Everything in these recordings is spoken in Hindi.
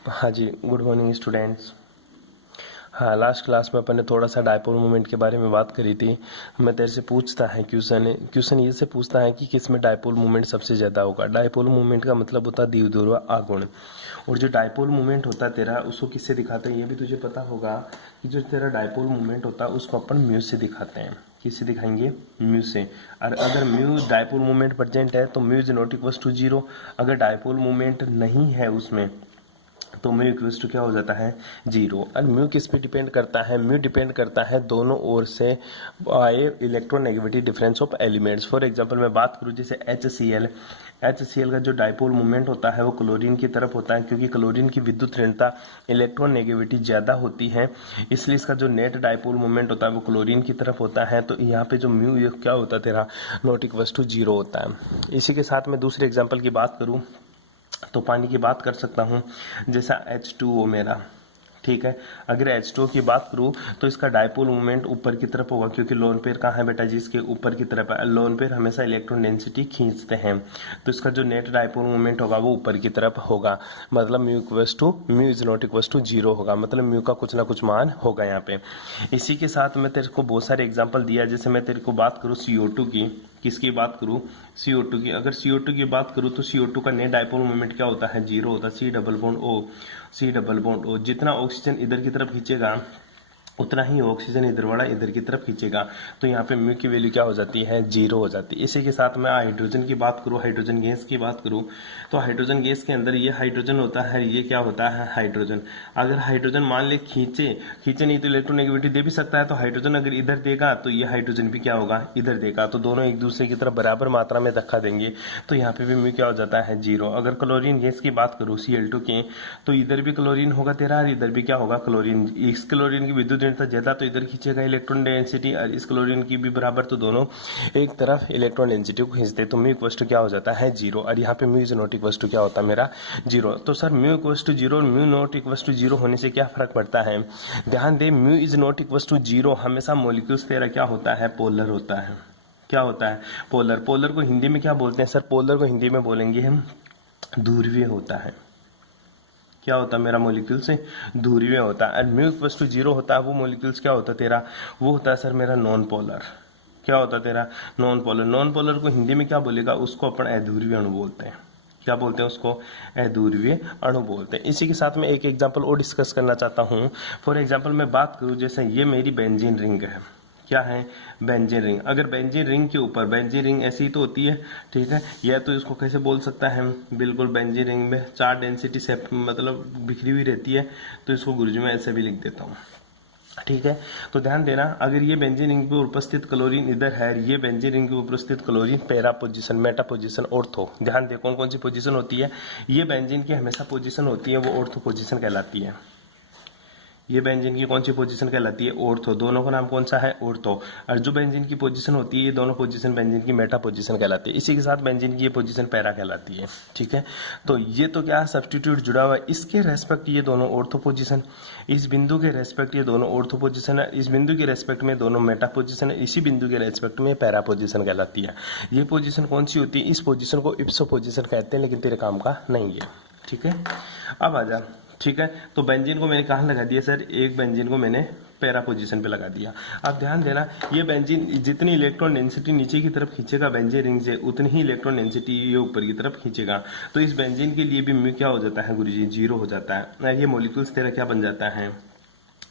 हाँ जी, गुड मॉर्निंग स्टूडेंट्स। हाँ, लास्ट क्लास में अपन ने थोड़ा सा डायपोल मोमेंट के बारे में बात करी थी। मैं तेरे से पूछता है क्वेश्चन ये से पूछता है कि किस में डायपोल मोमेंट सबसे ज़्यादा होगा। डायपोल मोमेंट का मतलब होता है द्विध्रुव आघूर्ण। और जो डायपोल मोमेंट होता है तेरा, उसको किससे दिखाते हैं ये भी तुझे पता होगा कि जो तेरा डायपोल मोमेंट होता है उसको अपन म्यू से दिखाते हैं। किससे दिखाएंगे? म्यू से। और अगर म्यू डायपोल मोमेंट प्रेजेंट है तो mu is not equal to zero. अगर डायपोल मोमेंट नहीं है उसमें तो म्यू इक्वल्स टू क्या हो जाता है? जीरो। और म्यू किस पे डिपेंड करता है? म्यू डिपेंड करता है दोनों ओर से आए electronegativity difference of elements. For example मैं बात करूं जैसे HCl का जो डायपोल मोमेंट होता है वो क्लोरीन की तरफ होता है, क्योंकि क्लोरीन की विद्युत ऋणता इलेक्ट्रोनेगेटिविटी ज्यादा होती है, इसलिए इसका जो नेट डायपोल मोमेंट होता है वो क्लोरीन की तरफ होता है। तो यहाँ पे जो म्यू ये क्या होता है तेरा? नॉट इक्वल्स टू जीरो होता है। इसी के साथ मैं दूसरे एग्जाम्पल की बात करूं तो पानी की बात कर सकता हूं, जैसा H2O मेरा, ठीक है। अगर H2O की बात करूं तो इसका डायपोल मोमेंट ऊपर की तरफ होगा, क्योंकि लोन पेयर कहाँ है बेटा? जिसके ऊपर की तरफ है। लोन पेयर हमेशा इलेक्ट्रॉन डेंसिटी खींचते हैं, तो इसका जो नेट डायपोल मोमेंट होगा वो ऊपर की तरफ होगा। मतलब mu is not equal to zero होगा, मतलब म्यू का कुछ ना कुछ मान होगा यहाँ पे। इसी के साथ मैं तेरे को बहुत सारे एग्जाम्पल दिया, जैसे मैं तेरे को बात करूँ CO2 की। किसकी बात करूं? CO2 की। अगर CO2 की बात करूं तो CO2 का नेट डायपोल मोमेंट क्या होता है? जीरो होता है। C double bond O। जितना ऑक्सीजन इधर की तरफ खींचेगा उतना ही ऑक्सीजन इधर वाला इधर की तरफ खींचेगा, तो यहाँ पे म्यू की वैल्यू क्या हो जाती है? जीरो हो जाती है। इसी के साथ मैं हाइड्रोजन की बात करूँ, हाइड्रोजन गैस की बात करूँ, तो हाइड्रोजन गैस के अंदर ये हाइड्रोजन होता है, ये क्या होता है? हाइड्रोजन। अगर हाइड्रोजन मान ले खींचे नहीं तो इलेक्ट्रोनेगेटिविटी दे भी सकता है, तो हाइड्रोजन अगर इधर देगा तो ये हाइड्रोजन भी क्या होगा? इधर देगा, तो दोनों एक दूसरे की तरफ बराबर मात्रा में धक्का देंगे, तो यहाँ पे भी म्यू क्या हो जाता है? जीरो। अगर क्लोरीन गैस की बात करूँ Cl2 की, तो इधर भी क्लोरीन होगा तेरा और इधर भी क्या होगा? क्लोरीन। इस क्लोरीन की विद्युत ऋणता ज्यादा तो इधर खींचेगा इलेक्ट्रॉन डेंसिटी, और इस क्लोरीन की भी बराबर, तो दोनों एक तरफ इलेक्ट्रॉन डेंसिटी को खींचते, तो म्यू इक्वल टू क्या हो जाता है? जीरो। और यहाँ पे mu is not equal to क्या होता है मेरा? जीरो। तो sir mu equal to zero और mu not equal to zero होने से क्या फर्क पड़ता है? ध्यान दे, mu is not equal to zero हमेशा मॉलिक्यूल्स तेरा क्या होता है? पोलर होता है। क्या होता है? पोलर। पोलर को हिंदी में क्या बोलते हैं सर? पोलर को हिंदी में बोलेंगे हम ध्रुवीय होता है। क्या होता है मेरा? मॉलिक्यूल से ध्रुवीय होता है। And mu equal to zero होता है वो मॉलिक्यूल्स क्या होता है तेरा? वो होता है सर मेरा नॉन पोलर। क्या होता है तेरा? Non polar. नॉन पोलर को हिंदी में क्या बोलेगा? उसको अपन अध्रुवीय अणु बोलते हैं। क्या बोलते हैं उसको? अध्रुवीय अणु बोलते हैं। इसी के साथ में एक एग्जांपल और डिस्कस करना चाहता हूं। फॉर एग्जांपल मैं बात करूं, जैसे ये मेरी बेंजीन रिंग है। क्या है? Benzene ring. अगर बेंजीन रिंग के ऊपर, बेंजीन रिंग ऐसी ही तो होती है, ठीक है। या तो इसको कैसे बोल सकता है? बिल्कुल बेंजीन रिंग में चार डेंसिटी से मतलब बिखरी हुई रहती है, तो इसको गुरुजी में ऐसे भी लिख देता हूँ, ठीक है। तो ध्यान देना, अगर ये बेंजीन रिंग पे उपस्थित क्लोरीन इधर है, ये बेंजीन रिंग पे उपस्थित chlorine para position, Meta position, ortho. ध्यान दे कौन कौन सी पोजीशन होती है? ये बेंजीन की हमेशा पोजीशन होती है वो ऑर्थो पोजीशन कहलाती है। ये बेंजीन की कौन सी पोजीशन कहलाती है? ऑर्थो। दोनों का नाम कौन सा है? ऑर्थो। और जो बेंजीन की पोजीशन होती है, ये दोनों पोजीशन बेंजीन की मेटा पोजीशन कहलाती है। इसी के साथ बेंजीन की ये पोजीशन पैरा कहलाती है, ठीक है। तो ये तो क्या सब्स्टिट्यूट जुड़ा हुआ है, इसके रेस्पेक्ट ये दोनों ऑर्थो पोजीशन, इस बिंदु के रेस्पेक्ट ये दोनों ऑर्थो पोजीशन है, इस बिंदु के रेस्पेक्ट में दोनों मेटा पोजीशन है, इसी बिंदु के रेस्पेक्ट में पैरा पोजीशन कहलाती है। ये पोजीशन कौन सी होती है? इस पोजीशन को इप्सो पोजीशन कहते हैं, लेकिन तेरे काम का नहीं है, ठीक है। अब आ जा, ठीक है। तो बेंजीन को मैंने कहाँ लगा दिया सर? एक बेंजीन को मैंने पैरा पोजीशन पे लगा दिया। अब ध्यान देना, ये बेंजीन जितनी इलेक्ट्रॉन डेंसिटी नीचे की तरफ खींचेगा बेंजीन रिंग से, उतनी ही इलेक्ट्रॉन डेंसिटी ये ऊपर की तरफ खींचेगा। तो इस बेंजीन के लिए भी म्यू क्या हो जाता है गुरुजी? जीरो हो जाता है। ये मॉलिक्यूल्स तेरा क्या बन जाता है?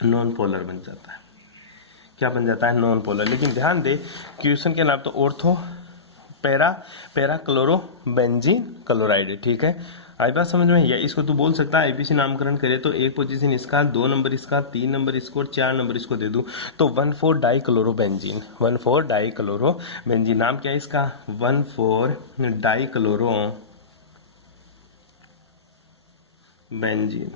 नॉन पोलर बन जाता है। क्या बन जाता है? Non polar. लेकिन ध्यान दे, क्वेश्चन के नाम तो ortho para chloro benzene chloride, ठीक है। आई बात समझ में? या इसको तू बोल सकता है आईपीसी नामकरण करे तो एक पोजीशन इसका, 2 नंबर इसका, 3 नंबर इसको और 4 नंबर इसको दे दूं, तो 1,4 डाइक्लोरोबेंजीन। 1,4 डाइक्लोरोबेंजीन। नाम क्या है इसका? 1,4 डाइक्लोरो बेंजीन।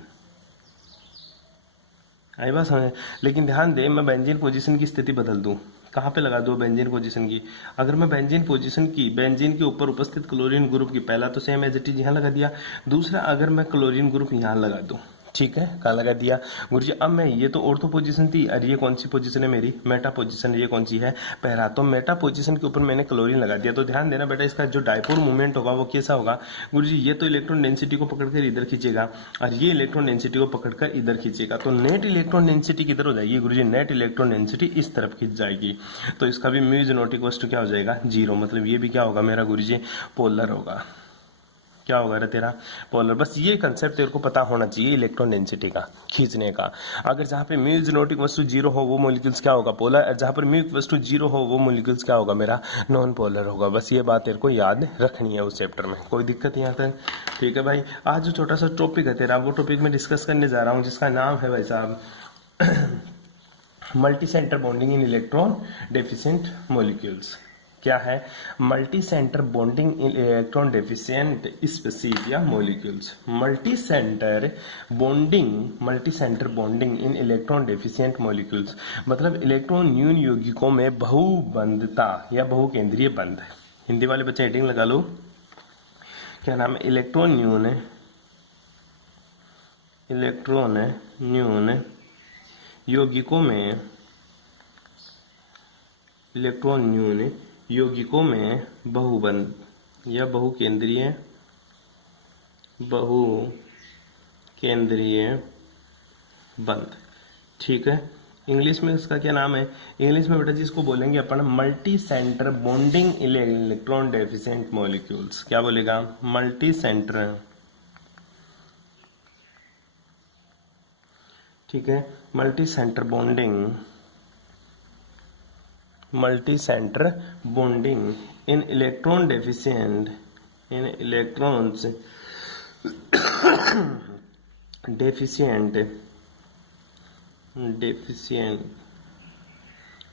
आई बात समझ? लेकिन ध्यान दे, मैं बेंजीन पोजीशन की स्थिति बदल दूं, कहाँ पे लगा दो बेंजीन पोजीशन की? अगर मैं बेंजीन पोजीशन की, बेंजीन के ऊपर उपस्थित क्लोरीन ग्रुप की, पहला तो सेम एज इट इज यहाँ लगा दिया। दूसरा, अगर मैं क्लोरीन ग्रुप यहाँ लगा दूं, ठीक है, कहाँ लगा दिया गुरुजी। अब मैं ये तो ऑर्थो पोजीशन थी और ये कौन सी पोजीशन है मेरी, मेटा पोजीशन। ये कौन सी है, पैरा। तो मेटा पोजीशन के ऊपर मैंने क्लोरीन लगा दिया। तो ध्यान देना बेटा, इसका जो डायपोल मूवमेंट होगा वो कैसा होगा गुरुजी, ये तो इलेक्ट्रॉन डेंसिटी को पकड़कर इधर खींचेगा और ये इलेक्ट्रॉन डेंसिटी को पकड़कर इधर खींचेगा। तो नेट इलेक्ट्रॉन डेंसिटी किधर हो जाएगी गुरुजी, नेट इलेक्ट्रॉन डेंसिटी इस तरफ खींच जाएगी। तो इसका भी mu is not equal to क्या हो जाएगा, 0। मतलब ये भी क्या होगा मेरा गुरुजी, पोलर होगा। क्या होगा रे तेरा, पोलर। बस ये कंसेप्ट तेरे को पता होना चाहिए इलेक्ट्रॉन डेंसिटी का, खींचने का। अगर जहां पे mu is not equal to 0 हो वो मॉलिक्यूल्स क्या होगा, पोलर। और जहां पर म्यू इक्वल टू 0 हो वो मॉलिक्यूल्स क्या होगा मेरा, नॉन पोलर होगा। बस ये बात तेरे को याद रखनी है उस चैप्टर में। कोई दिक्कत यहाँ तक, ठीक है भाई। आज जो छोटा सा टॉपिक है तेरा, वो टॉपिक मैं डिस्कस करने जा रहा हूँ, जिसका नाम है भाई साहब multi centre bonding in electron deficient molecules. क्या है, multi centre bonding in electron deficient species या molecules. Multi centre bonding in electron deficient molecules मतलब इलेक्ट्रॉन न्यून यौगिकों में बहुबंधता या बहुकेंद्रीय बंध। हिंदी वाले बच्चे हेडिंग लगा लो, क्या नाम है, इलेक्ट्रॉन न्यून यौगिकों में बहुबंध या बहुकेंद्रीय बंध। ठीक है, इंग्लिश में इसका क्या नाम है, इंग्लिश में बेटा जी इसको बोलेंगे अपन multi centre bonding electron deficient molecules. क्या बोलेगा, मल्टी सेंटर, ठीक है, multi centre bonding in electron deficient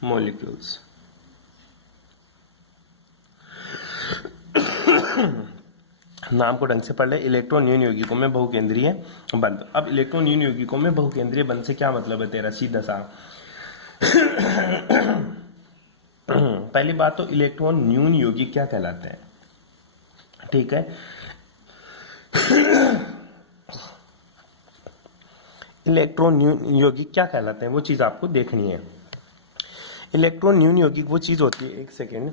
molecules. नाम को ढंग से पढ़ ले, इलेक्ट्रॉन न्यून यौगिकों में बहुकेंद्रीय बंध। अब इलेक्ट्रॉन न्यून यौगिकों में बहुकेंद्रीय बंध से क्या मतलब है तेरा, सीधा सा पहली बात तो इलेक्ट्रॉन न्यून यौगिक क्या कहलाते हैं, ठीक है। इलेक्ट्रॉन न्यून यौगिक क्या कहलाते हैं वो चीज आपको देखनी है। इलेक्ट्रॉन न्यून यौगिक वो चीज होती है, एक सेकेंड,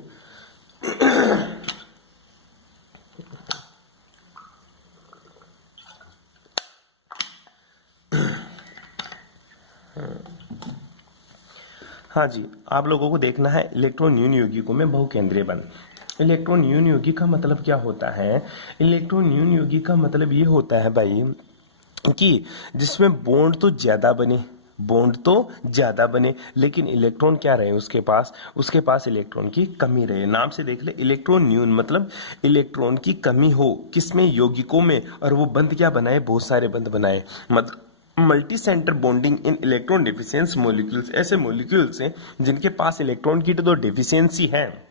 हाँ जी, आप लोगों को देखना है इलेक्ट्रॉन न्यून यौगिकों में बहुकेंद्रीय बंध। इलेक्ट्रॉन न्यून यौगिक का मतलब क्या होता है, इलेक्ट्रॉन न्यून यौगिक का मतलब ये होता है भाई कि जिसमें बॉन्ड तो ज्यादा बने लेकिन इलेक्ट्रॉन क्या रहे उसके पास इलेक्ट्रॉन की कमी रहे। नाम से देख ले, इलेक्ट्रॉन न्यून मतलब इलेक्ट्रॉन की कमी हो किसमें, यौगिकों में, और वो बंध क्या बनाए, बहुत सारे बंध बनाए। मतलब multi centre bonding in electron deficiency molecules, ऐसे मॉलिक्यूल्स हैं जिनके पास इलेक्ट्रॉन की तो डेफिशिएंसी है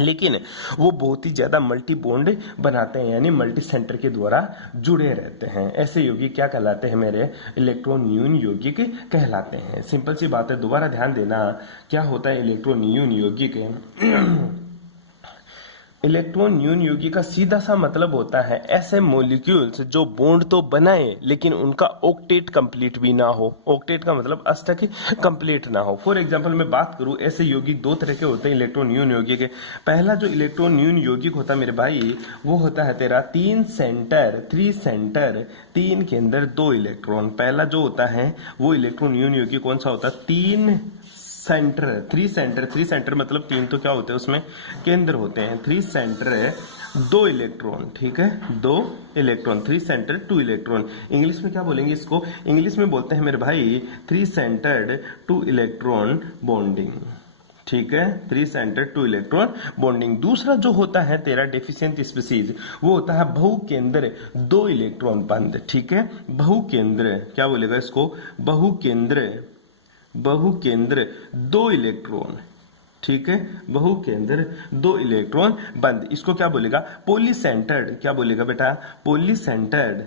लेकिन वो बहुत ही ज्यादा मल्टी बॉन्ड बनाते हैं, यानी मल्टी सेंटर के द्वारा जुड़े रहते हैं। ऐसे यौगिक क्या कहलाते हैं मेरे, इलेक्ट्रॉन न्यून यौगिक कहलाते हैं। सिंपल सी बात है, दोबारा ध्यान देना, क्या होता है इलेक्ट्रॉन न्यून यौगिक। इलेक्ट्रॉन न्यून यौगिक का सीधा सा मतलब होता है ऐसे मॉलिक्यूल्स जो बॉन्ड तो बनाए लेकिन उनका ऑक्टेट कंप्लीट भी ना हो। ऑक्टेट का मतलब अष्टक कंप्लीट ना हो। फॉर एग्जांपल मैं बात करूं, ऐसे यौगिक दो तरह के होते हैं इलेक्ट्रॉन न्यून यौगिक। पहला जो इलेक्ट्रॉन न्यून यौगिक होता है मेरे भाई, वो होता है तेरा 3 सेंटर 3 के अंदर 2 इलेक्ट्रॉन। पहला जो होता है वो इलेक्ट्रॉन न्यून यौगिक कौन सा होता है, 3 सेंटर मतलब 3 तो क्या होते हैं उसमें केंद्र होते हैं। 3 सेंटर 2 इलेक्ट्रॉन, ठीक है, 2 इलेक्ट्रॉन, 3 सेंटर 2 इलेक्ट्रॉन। इंग्लिश में क्या बोलेंगे इसको, इंग्लिश में बोलते हैं मेरे भाई 3 सेंटर्ड 2 इलेक्ट्रॉन बॉन्डिंग। ठीक है, 3 सेंटर 2 इलेक्ट्रॉन बॉन्डिंग। दूसरा जो होता है तेरा डेफिशिएंट स्पीसीज, वो होता है बहुकेंद्र 2 इलेक्ट्रॉन बंध। ठीक है, बहुकेंद्र, क्या बोलेगा इसको, बहुकेंद्र 2 इलेक्ट्रॉन, ठीक है, बहुकेंद्र 2 इलेक्ट्रॉन बंद। इसको क्या बोलेगा, पॉलीसेंटर्ड। क्या बोलेगा बेटा, पॉलीसेंटर्ड,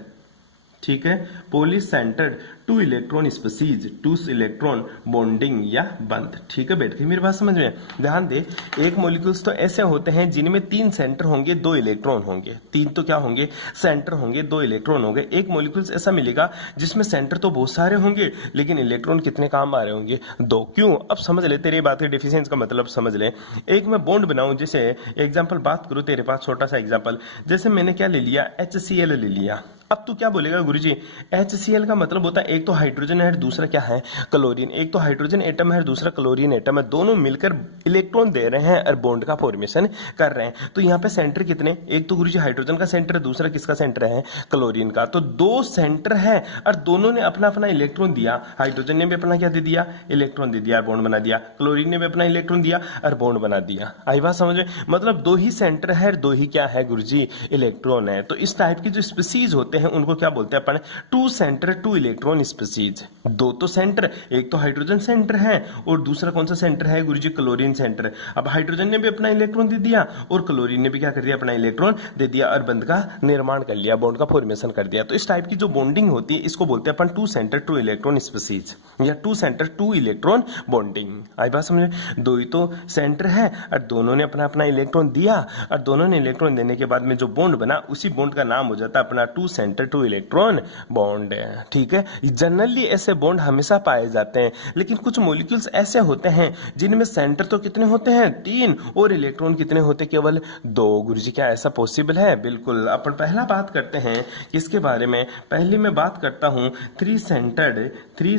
ठीक है, poly centred two electron species, two electron bonding या बंद। ठीक है, बैठ गई मेरी बात समझ में? ध्यान दे, एक मॉलिक्यूल्स तो ऐसे होते हैं जिनमें 3 सेंटर होंगे, 2 इलेक्ट्रॉन होंगे। 3 तो क्या होंगे? सेंटर होंगे, 2 इलेक्ट्रॉन होंगे। एक मॉलिक्यूल्स ऐसा मिलेगा जिसमें सेंटर तो बहुत सारे होंगे लेकिन इलेक्ट्रॉन कितने काम आ रहे होंगे? 2। क्यों? अब समझ ले, तेरी बात है डिफिशियंस का मतलब समझ ले। एक मैं बॉन्ड बनाऊं, जैसे एग्जाम्पल बात करूं तेरे पास, छोटा सा एग्जाम्पल, जैसे मैंने क्या ले लिया? HCl ले लिया। अब तू क्या बोलेगा गुरुजी? HCl का मतलब होता है एक तो हाइड्रोजन है, दूसरा क्या है? क्लोरीन। एक तो हाइड्रोजन एटम है, दूसरा क्लोरीन एटम है, दोनों मिलकर इलेक्ट्रॉन दे रहे हैं और बॉन्ड का फॉर्मेशन कर रहे हैं। तो यहाँ पे सेंटर कितने? एक तो गुरुजी हाइड्रोजन का सेंटर है, दूसरा किसका सेंटर है? क्लोरीन का। तो 2 सेंटर है और दोनों ने अपना अपना इलेक्ट्रॉन दिया। हाइड्रोजन ने भी अपना क्या दे दिया? इलेक्ट्रॉन दे दिया, बॉन्ड बना दिया। क्लोरीन ने भी अपना इलेक्ट्रॉन दिया और बॉन्ड बना दिया। आई बात समझ में? मतलब 2 ही सेंटर है, 2 ही क्या है गुरुजी? इलेक्ट्रॉन है। तो इस टाइप की जो स्पीसीज होते हैं उनको क्या बोलते हैं अपन? 2 सेंटर 2 इलेक्ट्रॉन स्पीसीज। 2 तो सेंटर, एक तो हाइड्रोजन सेंटर है और दूसरा कौन सा सेंटर है गुरुजी? Chlorine centre. अब हाइड्रोजन ने भी अपना इलेक्ट्रॉन दे दिया और क्लोरीन ने भी क्या कर दिया? अपना इलेक्ट्रॉन दे दिया और बंध का निर्माण कर लिया, बॉन्ड का फॉर्मेशन कर दिया। तो इस टाइप की जो बॉन्डिंग होती है इसको बोलते हैं अपन 2 सेंटर 2 इलेक्ट्रॉन स्पीसीज या 2 सेंटर 2 इलेक्ट्रॉन बॉन्डिंग। आई बात समझ? 2 ही तो सेंटर है और दोनों ने अपना अपना इलेक्ट्रॉन दिया और दोनों ने इलेक्ट्रॉन देने के बाद में जो बॉन्ड बना उसी बॉन्ड का नाम हो जाता है अपना 2 सेंटर 2 इलेक्ट्रॉन बॉन्ड है। ठीक है, जनरली ऐसे बॉन्ड हमेशा पाए जाते हैं, लेकिन कुछ मॉलिक्यूल्स ऐसे होते हैं जिनमें सेंटर तो कितने होते हैं? 3 और इलेक्ट्रॉन कितने होते? केवल 2। गुरुजी क्या ऐसा पॉसिबल है? बिल्कुल। अपन पहला बात करते हैं किसके बारे में? पहले मैं बात करता हूं 3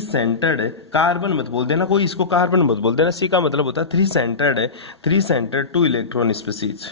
सेंटर्ड कार्बन मत बोल देना कोई, इसको कार्बन मत बोल देना, सी का मतलब होता है 3 सेंटर्ड 2 इलेक्ट्रॉन स्पीसीज।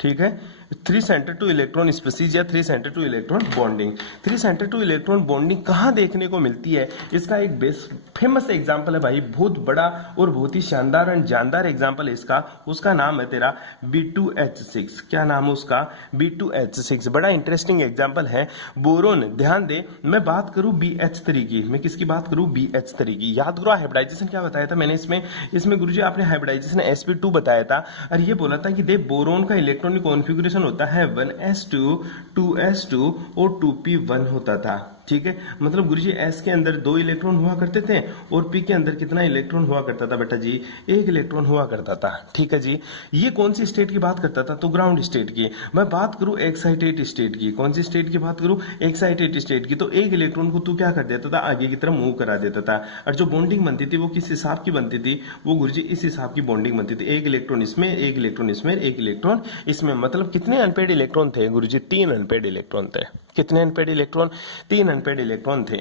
ठीक है, 3 सेंटर 2 इलेक्ट्रॉन स्पीसीज या 3 centre 2 electron bonding. 3 centre 2 electron bonding कहां देखने को मिलती है? इसका एक बेस्ट फेमस एग्जांपल है भाई, बहुत बड़ा और बहुत ही शानदार और जानदार एग्जांपल है इसका। उसका नाम है तेरा B2H6। क्या नाम है उसका? B2H6। बड़ा इंटरेस्टिंग एग्जांपल है। बोरोन, ध्यान दे, मैं बात करूं BH3 की, मैं किसकी बात करूं? BH3 की। याद करो हाइब्रिडाइजेशन क्या बताया था मैंने इसमें गुरुजी आपने हाइब्रिडाइजेशन sp2 बताया था और ये बोला था कि देख बोरोन का इलेक्ट्रॉनिक कॉन्फ़िगरेशन होता है 1s2 2s2 और 2p1 होता था। ठीक है, मतलब गुरुजी S के अंदर 2 इलेक्ट्रॉन हुआ करते थे और P के अंदर कितना इलेक्ट्रॉन हुआ करता था बेटा जी? 1 इलेक्ट्रॉन हुआ करता था। ठीक है जी, ये कौन सी स्टेट की बात करता था? तो ग्राउंड स्टेट की। मैं बात करूं एक्साइटेड स्टेट की, कौन सी स्टेट की बात करूं? एक्साइटेड स्टेट की। तो 1 इलेक्ट्रॉन को तू क्या कर देता था? आगे की तरफ मूव करा देता था और जो बॉन्डिंग बनती थी वो किस हिसाब की बनती थी? वो गुरुजी इस हिसाब की बॉन्डिंग बनती थी, 1 इलेक्ट्रॉन इसमें, 1 इलेक्ट्रॉन इसमें, 1 इलेक्ट्रॉन इसमें। मतलब कितने अनपेड इलेक्ट्रॉन थे गुरुजी? 3 अनपेड इलेक्ट्रॉन थे। कितने अनपेड इलेक्ट्रॉन? 3 अनपेड इलेक्ट्रॉन थे।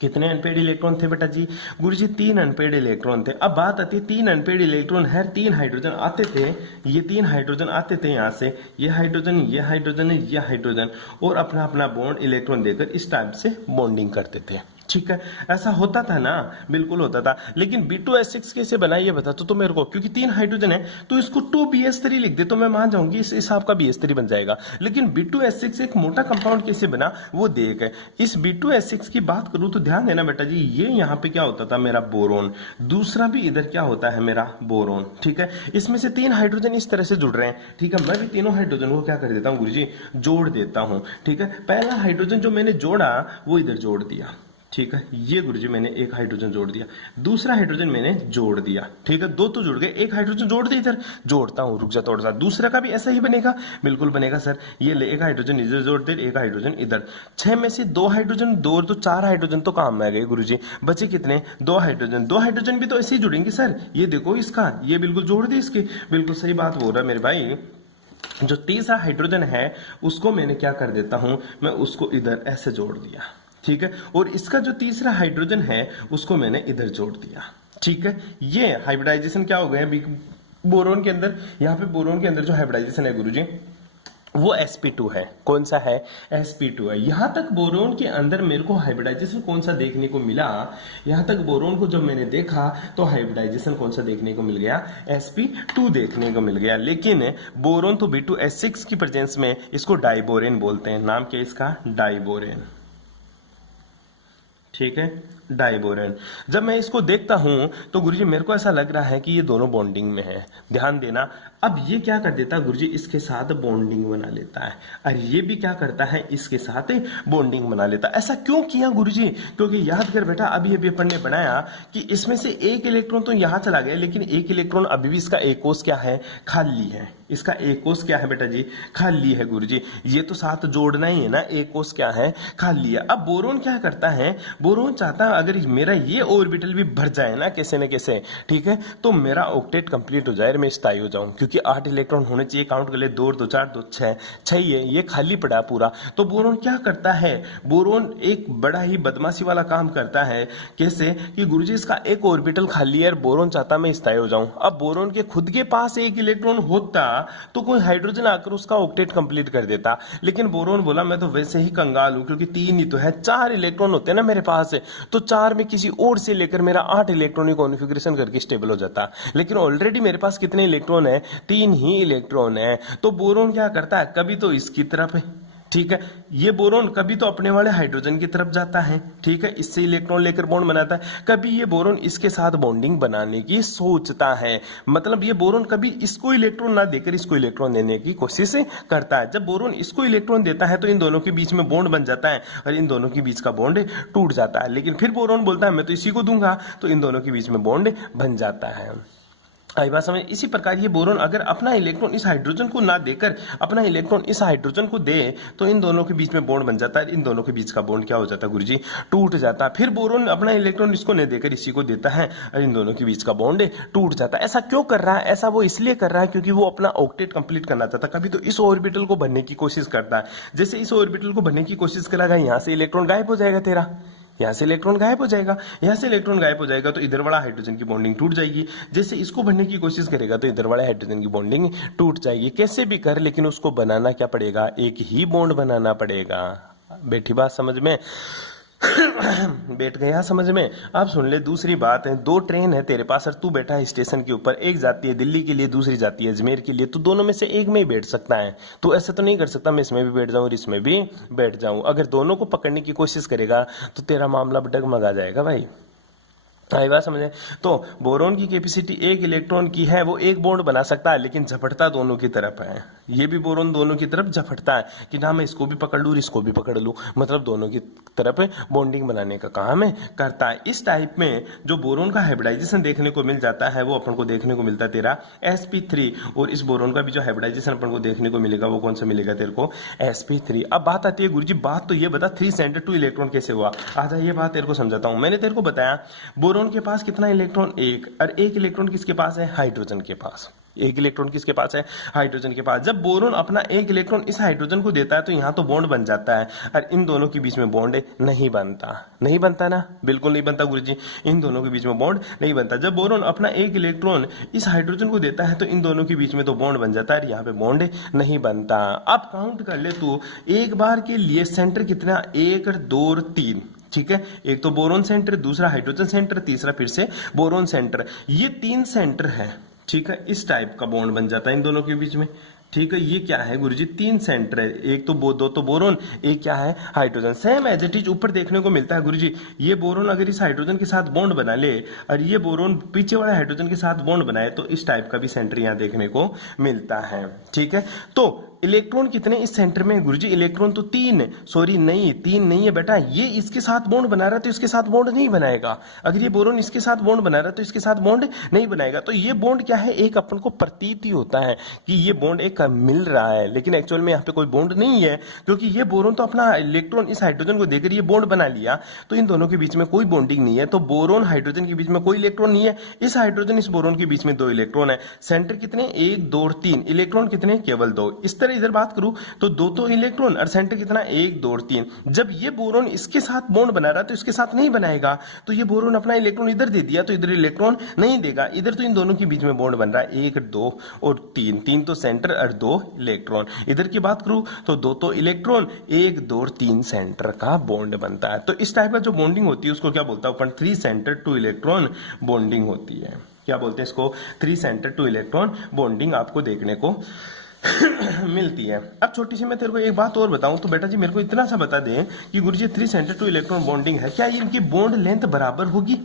कितने अनपेड इलेक्ट्रॉन थे बेटा जी? गुरुजी 3 अनपेड इलेक्ट्रॉन थे। अब बात आती है 3 अनपेड इलेक्ट्रॉन है, 3 हाइड्रोजन आते थे, ये 3 हाइड्रोजन आते थे यहाँ से, ये हाइड्रोजन, ये हाइड्रोजन, ये हाइड्रोजन, और अपना अपना बॉन्ड इलेक्ट्रॉन देकर इस टाइप से बॉन्डिंग करते थे। ठीक है, ऐसा होता था ना? बिल्कुल होता था। लेकिन B2H6 कैसे बना ये बता तो मेरे को, क्योंकि 3 हाइड्रोजन है तो इसको 2BH3 लिख दे तो मैं मान जाऊंगी इस हिसाब का BH3 बन जाएगा। लेकिन B2H6 एक मोटा कंपाउंड कैसे बना वो देख। इस B2H6 की बात करूं तो ध्यान देना बेटा जी, ये यहाँ पे क्या होता था? मेरा बोरोन। दूसरा भी इधर क्या होता है? मेरा बोरोन। ठीक है, इसमें से 3 हाइड्रोजन इस तरह से जुड़ रहे हैं। ठीक है, मैं भी तीनों हाइड्रोजन को क्या कर देता हूँ गुरुजी? जोड़ देता हूँ। ठीक है, पहला हाइड्रोजन जो मैंने जोड़ा वो इधर जोड़ दिया। ठीक है, ये गुरुजी मैंने एक हाइड्रोजन जोड़ दिया, दूसरा हाइड्रोजन मैंने जोड़ दिया। ठीक है, 2 तो जुड़ गए, एक हाइड्रोजन जोड़ दे इधर, जोड़ता हूं, रुक जा थोड़ा सा, दूसरा का भी ऐसा ही बनेगा। बिल्कुल बनेगा सर, ये ले, एक हाइड्रोजन इधर जोड़ दे, एक हाइड्रोजन इधर। 6 में से 2 हाइड्रोजन, 2 तो 4 हाइड्रोजन तो काम में आ गए गुरुजी, बचे कितने? 2 हाइड्रोजन। 2 हाइड्रोजन भी तो ऐसे ही जुड़ेंगे सर, ये देखो इसका, ये बिल्कुल जोड़ दे इसके। बिल्कुल सही बात बोल रहा है मेरे भाई। जो तीसरा हाइड्रोजन है उसको मैंने क्या कर देता हूं? मैं उसको इधर ऐसे जोड़ दिया। ठीक है, और इसका जो तीसरा हाइड्रोजन है उसको मैंने इधर जोड़ दिया। ठीक है, ये हाइब्रिडाइजेशन क्या हो गया बोरोन के अंदर। यहाँ पे बोरोन के अंदर जो हाइब्रिडाइजेशन है गुरुजी वो sp2 है। कौन सा है? sp2 है। यहां तक बोरोन के अंदर मेरे को हाइब्रिडाइजेशन कौन सा देखने को मिला? यहां तक बोरोन को जब मैंने देखा तो हाइब्रिडाइजेशन कौन सा देखने को मिल गया? sp2 देखने को मिल गया। लेकिन बोरोन तो B2H6 की प्रेजेंस में इसको डाइबोरेन बोलते हैं। नाम क्या इसका? डाइबोरेन। ठीक है, डाइबोरेन। जब मैं इसको देखता हूं तो गुरुजी मेरे को ऐसा लग रहा है कि ये दोनों बॉन्डिंग में है। ध्यान देना, अब ये क्या कर देता है गुरुजी, इसके साथ बॉन्डिंग बना लेता है, और ये भी क्या करता है, इसके साथ बॉन्डिंग बना लेता है। ऐसा क्यों किया गुरुजी? क्योंकि याद कर बेटा, अभी अभी अपन ने बनाया कि इसमें से एक इलेक्ट्रॉन तो यहां चला गया, लेकिन एक इलेक्ट्रॉन अभी भी इसका एक कोष क्या है, खाली है। इसका एक कोष क्या है बेटा जी, खाली है गुरुजी। ये तो साथ जोड़ना ही है ना, एक कोष क्या है, खाली है। अब बोरोन क्या करता है, बोरोन चाहता है अगर मेरा ये ऑर्बिटल भी भर जाए ना कैसे न कैसे, ठीक है, तो मेरा ऑक्टेट कंप्लीट हो जाए, मैं स्थायी हो जाऊं, क्योंकि 8 इलेक्ट्रॉन होने चाहिए। काउंट कर ले, 2 2 4 2 6 6 ही है, ये खाली पड़ा पूरा। तो बोरोन क्या करता है, बोरोन एक बड़ा ही बदमाशी वाला काम करता है। कैसे कि गुरुजी इसका एक ऑर्बिटल खाली है, बोरोन चाहता मैं स्थायी हो जाऊं। अब बोरोन के खुद के पास एक इलेक्ट्रॉन होता तो कोई हाइड्रोजन आकर उसका ऑक्टेट कंप्लीट कर देता, लेकिन बोरोन बोला मैं तो वैसे ही कंगाल हूं, क्योंकि 3 ही तो है, 4 इलेक्ट्रॉन होते हैं ना मेरे पास, तो 4 में किसी और से लेकर मेरा 8 इलेक्ट्रॉनिक कॉन्फ़िगरेशन करके स्टेबल हो जाता। लेकिन ऑलरेडी मेरे पास कितने इलेक्ट्रॉन है, 3 ही इलेक्ट्रॉन है। तो बोरोन क्या करता है, कभी तो इसकी तरफ है, ठीक है, ये बोरोन कभी तो अपने वाले हाइड्रोजन की तरफ जाता है, ठीक है, इससे इलेक्ट्रॉन लेकर बॉन्ड बनाता है। कभी ये बोरोन इसके साथ बॉन्डिंग बनाने की सोचता है, मतलब ये बोरोन कभी इसको इलेक्ट्रॉन ना देकर इसको इलेक्ट्रॉन देने की कोशिश करता है। जब बोरोन इसको इलेक्ट्रॉन देता है तो इन दोनों के बीच में बॉन्ड बन जाता है और इन दोनों के बीच का बॉन्ड टूट जाता है। लेकिन फिर बोरोन बोलता है मैं तो इसी को दूंगा, तो इन दोनों के बीच में बॉन्ड बन जाता है। आई बात समझ? इसी प्रकार ये बोरोन अगर अपना इलेक्ट्रॉन इस हाइड्रोजन को ना देकर अपना इलेक्ट्रॉन इस हाइड्रोजन को दे तो इन दोनों के बीच में बॉन्ड बन जाता है, इन दोनों के बीच का बॉन्ड क्या हो जाता है गुरुजी, टूट जाता है। फिर बोरोन अपना इलेक्ट्रॉन इसको नहीं देकर इसी को देता है और इन दोनों के बीच का बॉन्ड टूट जाता है। ऐसा क्यों कर रहा है? ऐसा वो इसलिए कर रहा है क्योंकि वो अपना ऑक्टेट कंप्लीट करना चाहता है। कभी तो इस ऑर्बिटल को भरने की कोशिश करता है, जैसे इस ऑर्बिटल को भरने की कोशिश करेगा, यहां से इलेक्ट्रॉन गायब हो जाएगा तेरा, यहां से इलेक्ट्रॉन गायब हो जाएगा, यहां से इलेक्ट्रॉन गायब हो जाएगा तो इधर वाला हाइड्रोजन की बॉन्डिंग टूट जाएगी। जैसे इसको भरने की कोशिश करेगा तो इधर वाले हाइड्रोजन की बॉन्डिंग टूट जाएगी। कैसे भी कर, लेकिन उसको बनाना क्या पड़ेगा, एक ही बॉन्ड बनाना पड़ेगा। बैठी बात समझ में? बैठ गया समझ में? अब सुन ले दूसरी बात है, 2 ट्रेन है तेरे पास और तू बैठा है स्टेशन के ऊपर, एक जाती है दिल्ली के लिए, दूसरी जाती है अजमेर के लिए, तो दोनों में से एक में ही बैठ सकता है। तो ऐसा तो नहीं कर सकता मैं इसमें भी बैठ जाऊं और इसमें भी बैठ जाऊं। अगर दोनों को पकड़ने की कोशिश करेगा तो तेरा मामला डगमगा जाएगा भाई। आई बात समझे? तो बोरोन की कैपेसिटी 1 इलेक्ट्रॉन की है, वो एक बॉन्ड बना सकता है, लेकिन झपटता दोनों की तरफ है। ये भी बोरोन दोनों की तरफ झपटता है कि ना मैं इसको भी पकड़ लूं इसको भी पकड़ लूं, मतलब दोनों की तरफ बॉन्डिंग बनाने का काम करता है। इस टाइप में जो बोरोन का हाइब्रिडाइजेशन देखने को मिल जाता है वो अपन को देखने को मिलता है तेरा sp3, और इस बोरोन का भी जो हाइब्रिडाइजेशन अपन को देखने को मिलेगा वो कौन सा मिलेगा तेरे को, sp3। अब बात आती है गुरुजी, बात तो ये बता 3 सेंटर 2 इलेक्ट्रॉन कैसे हुआ। आजा ये बात तेरे को समझाता हूं। मैंने तेरे को बताया बोरोन के पास कितना इलेक्ट्रॉन, 1, और 1 इलेक्ट्रॉन किसके पास है, हाइड्रोजन के पास। 1 इलेक्ट्रॉन किसके पास है, हाइड्रोजन के पास। जब बोरोन अपना 1 इलेक्ट्रॉन इस हाइड्रोजन को देता है तो यहां तो बॉन्ड बन जाता है और इन दोनों के बीच में बॉन्ड नहीं बनता। नहीं बनता ना, बिल्कुल नहीं बनता गुरुजी, इन दोनों के बीच में बॉन्ड नहीं बनता। जब बोरोन अपना 1 इलेक्ट्रॉन इस हाइड्रोजन को देता है तो इन दोनों के बीच में तो बॉन्ड बन जाता है, यहाँ पे बॉन्ड नहीं बनता। अब काउंट कर ले तू, एक बार के लिए सेंटर कितना, 1 2 और 3, ठीक है, एक तो बोरोन सेंटर, दूसरा हाइड्रोजन सेंटर, तीसरा फिर से बोरोन सेंटर, ये 3 सेंटर है, ठीक है। इस टाइप का बॉन्ड बन जाता है इन दोनों के बीच में, ठीक है। ये क्या है गुरुजी, 3 सेंटर है, एक तो 2 तो बोरोन, एक क्या है, hydrogen. Same as it is ऊपर देखने को मिलता है गुरुजी। ये बोरोन अगर इस हाइड्रोजन के साथ बॉन्ड बना ले और ये बोरोन पीछे वाले हाइड्रोजन के साथ बॉन्ड बनाए तो इस टाइप का भी सेंटर यहाँ देखने को मिलता है, ठीक है। तो इलेक्ट्रॉन कितने इस सेंटर में गुरुजी, इलेक्ट्रॉन तो 3, सॉरी नहीं 3 नहीं है बेटा, ये इसके साथ बॉन्ड बना रहा है तो इसके साथ बॉन्ड नहीं बनाएगा। अगर ये बोरोन इसके साथ बॉन्ड बना रहा है तो इसके साथ बॉन्ड नहीं बनाएगा। तो ये बॉन्ड क्या है, एक अपन को प्रतीत ही होता है कि ये बॉन्ड एक मिल रहा है, लेकिन एक्चुअल में यहाँ पे कोई बॉन्ड नहीं है, क्योंकि ये बोरोन तो अपना इलेक्ट्रॉन इस हाइड्रोजन को देकर ये बॉन्ड बना लिया, तो इन दोनों के बीच में कोई बॉन्डिंग नहीं है। तो बोरोन हाइड्रोजन के बीच में कोई इलेक्ट्रॉन नहीं है, इस हाइड्रोजन इस बोरोन के बीच में 2 इलेक्ट्रॉन है। सेंटर कितने, 1 2 और 3, इलेक्ट्रॉन कितने, केवल 2। इस तरह इधर बात करूं तो 2 तो इलेक्ट्रॉन और सेंटर कितना, 1 2 और 3। जब ये बोरोन इसके साथ बॉन्ड बना रहा है तो इसके साथ नहीं बनाएगा, तो ये बोरोन अपना इलेक्ट्रॉन इधर दे दिया तो इधर इलेक्ट्रॉन नहीं देगा, इधर तो इन दोनों के बीच में बॉन्ड बन रहा है, 1 2 और 3, 3 तो सेंटर और 2 इलेक्ट्रॉन। इधर की बात करूं तो 2 तो इलेक्ट्रॉन, 1 2 और 3 सेंटर का बॉन्ड बनता है। तो इस टाइप का जो बॉन्डिंग होती है उसको क्या बोलता है अपन, 3 सेंटर 2 इलेक्ट्रॉन बॉन्डिंग होती है। क्या बोलते हैं इसको, 3 सेंटर 2 इलेक्ट्रॉन बॉन्डिंग आपको देखने को मिलती है। अब छोटी सी मैं तेरे को एक बात और बताऊं तो बेटा जी मेरे को इतना सा बता दे कि गुरुजी 3 सेंटर टू इलेक्ट्रॉन बॉन्डिंग है, क्या इनकी बॉन्ड लेंथ बराबर होगी?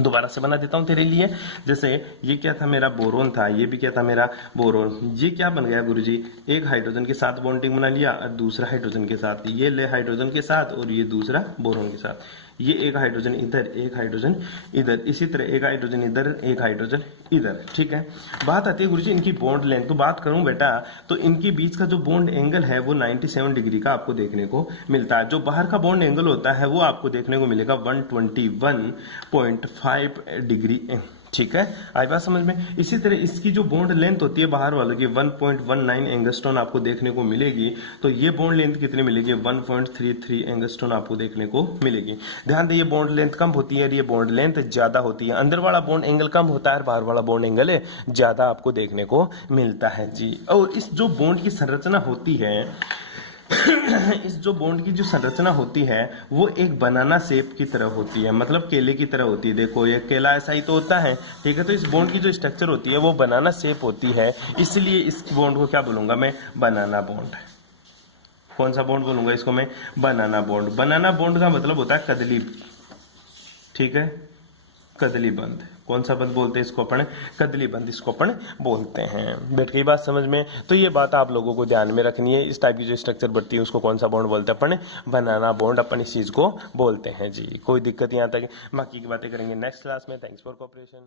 दोबारा से बना देता हूं तेरे लिए। जैसे ये क्या था, मेरा बोरोन था, ये भी क्या था, मेरा बोरोन। ये क्या बन गया गुरुजी, एक हाइड्रोजन के साथ बॉन्डिंग बना लिया और दूसरा हाइड्रोजन के साथ, ये ले हाइड्रोजन के साथ और ये दूसरा बोरोन के साथ। ये एक हाइड्रोजन इधर, एक हाइड्रोजन इधर, इसी तरह एक हाइड्रोजन इधर, एक हाइड्रोजन इधर। ठीक है, बात आती है गुरुजी इनकी बॉन्ड लेंथ। तो बात करूं बेटा तो इनके बीच का जो बॉन्ड एंगल है वो 97 डिग्री का आपको देखने को मिलता है। जो बाहर का बॉन्ड एंगल होता है वो आपको देखने को मिलेगा 121.5 डिग्री। ठीक है, आई बात समझ में। इसी तरह इसकी जो बॉन्ड लेंथ होती है बाहर वालों की 1.19 एंगस्ट्रॉन आपको देखने को मिलेगी। तो ये बॉन्ड लेंथ कितनी मिलेगी, 1.33 एंगस्ट्रॉन आपको देखने को मिलेगी। ध्यान दें, ये बॉन्ड लेंथ कम होती है, ये बॉन्ड लेंथ ज्यादा होती है। अंदर वाला बॉन्ड एंगल कम होता है, बाहर वाला बॉन्ड एंगल ज्यादा आपको देखने को मिलता है जी। और इस जो बॉन्ड की संरचना होती है इस जो बॉन्ड की जो संरचना होती है वो एक बनाना शेप की तरह होती है, मतलब केले की तरह होती है। देखो ये केला ऐसा ही तो होता है, ठीक है। तो इस बॉन्ड की जो स्ट्रक्चर होती है वो बनाना शेप होती है, इसलिए इस बॉन्ड को क्या बोलूंगा मैं, बनाना बॉन्ड। कौन सा बॉन्ड बोलूंगा इसको मैं, बनाना बॉन्ड। बनाना बॉन्ड का मतलब होता है कदली, ठीक है, कदली बंद। कौन सा बंद बोलते हैं इसको अपन, कदली बंद इसको अपन बोलते हैं। बैठ गई बात समझ में। तो ये बात आप लोगों को ध्यान में रखनी है, इस टाइप की जो स्ट्रक्चर बढ़ती है उसको कौन सा बॉन्ड बोलते हैं अपन, बनाना बॉन्ड अपन इस चीज को बोलते हैं जी। कोई दिक्कत यहाँ तक, बाकी की बातें करेंगे नेक्स्ट क्लास में। Thanks for cooperation.